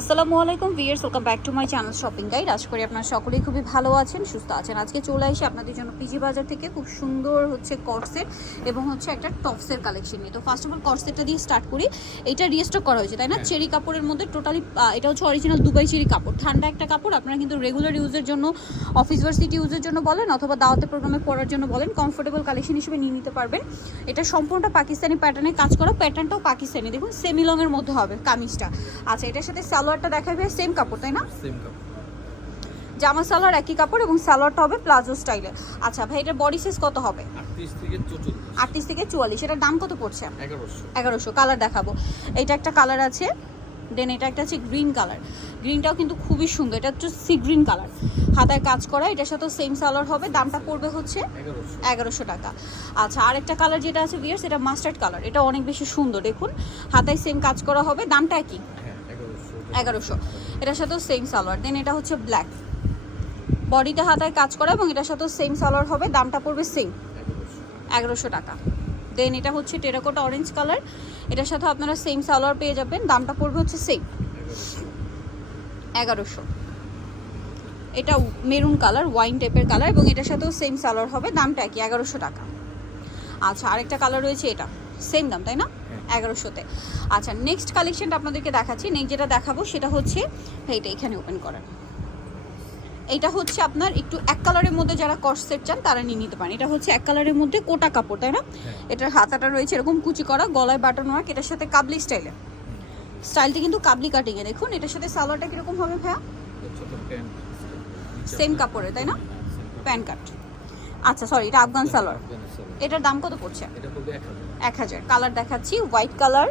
আসসালামু আলাইকুম viewers welcome back to my channel shopping guide. আশা করি আপনারা সকলেই খুবই ভালো আছেন সুস্থ আছেন। আজকে চলে আসি আপনাদের জন্য পিজি বাজার থেকে। খুব সুন্দর হচ্ছে কটসেট এবং হচ্ছে একটা টপসের কালেকশন নিয়ে। তো ফার্স্ট অফ অল কটসেটটা দিয়ে স্টার্ট করি। এটা রিস্টক করা হয়েছে তাই না? চেরি কাপড়ের মধ্যে টোটালি এটা হচ্ছে অরিজিনাল দুবাই চেরি কাপড়। ঠান্ডা একটা কাপড় আপনারা কিন্তু রেগুলার ইউজের জন্য অফিস ভার্সিটি ইউজের জন্য বলেন অথবা দাওয়াতে প্রোগ্রামে পড়ার জন্য বলেন কমফোর্টেবল কালেকশন হিসেবে নিয়ে নিতে পারবেন। এটা সম্পূর্ণটা পাকিস্তানি প্যাটার্নে কাজ করা প্যাটার্নটাও পাকিস্তানি। দেখুন সেমি লংয়ের মধ্যে হবে কামিজটা। আচ্ছা এটার সাথে সালোয়ারটা দেখাবে সেম কাপড় তাই না? সেম কাপড়। জামা সালোয়ার একই কাপড় এবং সালোয়ারটা হবে প্লাজো স্টাইলের। আচ্ছা ভাই এটার বডি সাইজ কত হবে? আটত্রিশ থেকে চৌচল্লিশ। আটত্রিশ থেকে চুয়াল্লিশ। এটার দাম কত পড়ছে? এগারোশো। এগারোশো। কালার দেখাবো। এইটা একটা কালার আছে দেন এটা একটা আছে গ্রিন কালার গ্রিনটাও কিন্তু খুবই সুন্দর। এটা হচ্ছে সি গ্রিন কালার হাতায় কাজ করা এটার সাথে সেম সালোয়ার হবে। দামটা পড়বে হচ্ছে এগারোশো। টাকা। আচ্ছা আরেকটা কালার যেটা আছে বিয়ার্স এটা মাস্টার্ড কালার এটা অনেক বেশি সুন্দর। দেখুন হাতায় সেম কাজ করা হবে। দামটা কি? এগারোশো। এটার সাথেও সেম সালোয়ার। দেন এটা হচ্ছে ব্ল্যাক বডিতে হাতায় কাজ করা এবং এটার সাথেও সেম সালোয়ার হবে, দামটা পড়বে সেম এগারোশো টাকা। দেন এটা হচ্ছে টেরাকোটা অরেঞ্জ কালার এটার সাথে আপনারা সেম সালোয়ার পেয়ে যাবেন, দামটা পড়বে হচ্ছে সেম এগারোশো। এটা মেরুন কালার ওয়াইন টাইপের কালার এবং এটার সাথেও সেম সালোয়ার হবে, দামটা কি এগারোশো টাকা। আচ্ছা আরেকটা কালার রয়েছে এটা। সেম দাম তাই না? হ্যাঁ। এগারোশোতে। আচ্ছা নেক্সট কালেকশনটা আপনাদেরকে দেখাচ্ছি। নেক্সট যেটা দেখাবো সেটা হচ্ছে এইটা এখানে ওপেন করার এটা হচ্ছে আপনার একটু এক কালারের মধ্যে যারা কর্সেট চান তারা নিয়ে নিতে পারেন। এটা হচ্ছে এক কালারের মধ্যে কোটা কাপড় তাই না? হ্যাঁ। এটার হাতাটা রয়েছে এরকম কুচি করা গলায় বাটন ওয়ার্ক এটার সাথে কাবলি স্টাইলে স্টাইলটা কিন্তু কাবলি কাটিংয়ে দেখুন এটার সাথে সালোয়ারটা কীরকম হবে ভাইয়া? Same কাপড়ের, তাই না? প্যান কাট আচ্ছা সরি এটা আফগান সালোয়ার। এটার দাম কত পড়ছে? এক হাজার। কালার দেখাচ্ছি হোয়াইট কালার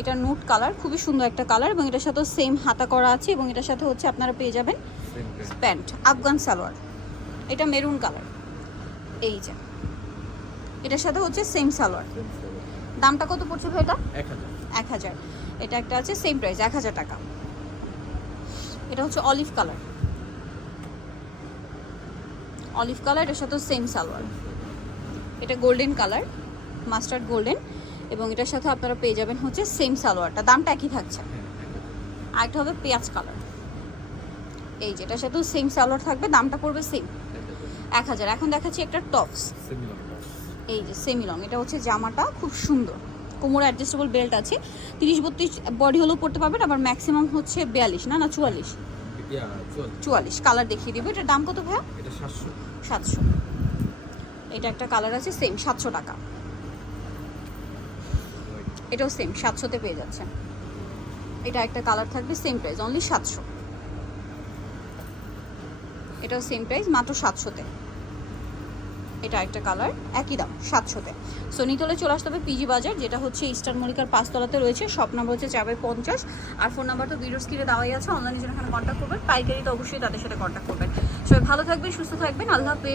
এটা নুট কালার খুবই সুন্দর একটা কালার এবং এটার সাথে সেম হাতা করা আছে এবং এটার সাথে হচ্ছে আপনারা পেয়ে যাবেন প্যান্ট আফগান সালোয়ার। এটা মেরুন কালার এই যে। এটার সাথে হচ্ছে সেম সালোয়ার। দামটা কত পড়ছে ভাই এটা? এক হাজার। এটা একটা আছে সেম প্রাইস এক হাজার টাকা। এটা হচ্ছে অলিভ কালার অলিভ কালার এটার সাথে সেম সালোয়ার। এটা গোল্ডেন কালার মাস্টার্ড গোল্ডেন এবং এটার সাথে আপনারা পেয়ে যাবেন হচ্ছে সেম সালোয়ারটা। দামটা একই থাকছে। হ্যাঁ এক হাজার আরেকটা হবে পেঁয়াজ কালার এই যেটার সাথেও সেম সালোয়ার থাকবে দামটা পড়বে সেম এক হাজার। এখন দেখাচ্ছি একটা টপস এই যে সেমি লং এটা হচ্ছে জামাটা খুব সুন্দর। কোমরে অ্যাডজাস্টেবল বেল্ট আছে। তিরিশ বত্রিশ বডি হলেও পড়তে পারবেন আবার ম্যাক্সিমাম হচ্ছে বিয়াল্লিশ না না চুয়াল্লিশ? চুয়াল্লিশ। চুয়াল্লিশ। কালার দেখিয়ে দিব। এটার দাম কত ভাইয়া? সাতশো। সাতশো। এটা একটা কালার আছে সেম সাতশো টাকা। এটাও সেম সাতশোতে পেয়ে যাচ্ছেন। এটা একটা কালার থাকবে সেম প্রাইস অনলি সাতশো। এটাও সেম প্রাইস মাত্র সাতশোতে। এটা একটা কালার, একই দাম, সাতশোতে। সো নিতলে চলে আসতে হবে পিজি বাজার যেটা হচ্ছে ইস্টার্ন মলিকার পাঁচতলাতে রয়েছে শপ নাম্বার হচ্ছে চার বাই পঞ্চাশ। আর ফোন নাম্বার তো ভিডিও স্ক্রিনে দেওয়াই আছে অনলাইনে যেন এখানে কন্ট্যাক্ট করবেন। পাইকারি তো অবশ্যই তাদের সাথে কন্ট্যাক্ট করবেন। সবাই ভালো থাকবেন, সুস্থ থাকবেন, আল্লাহ হাফেজ।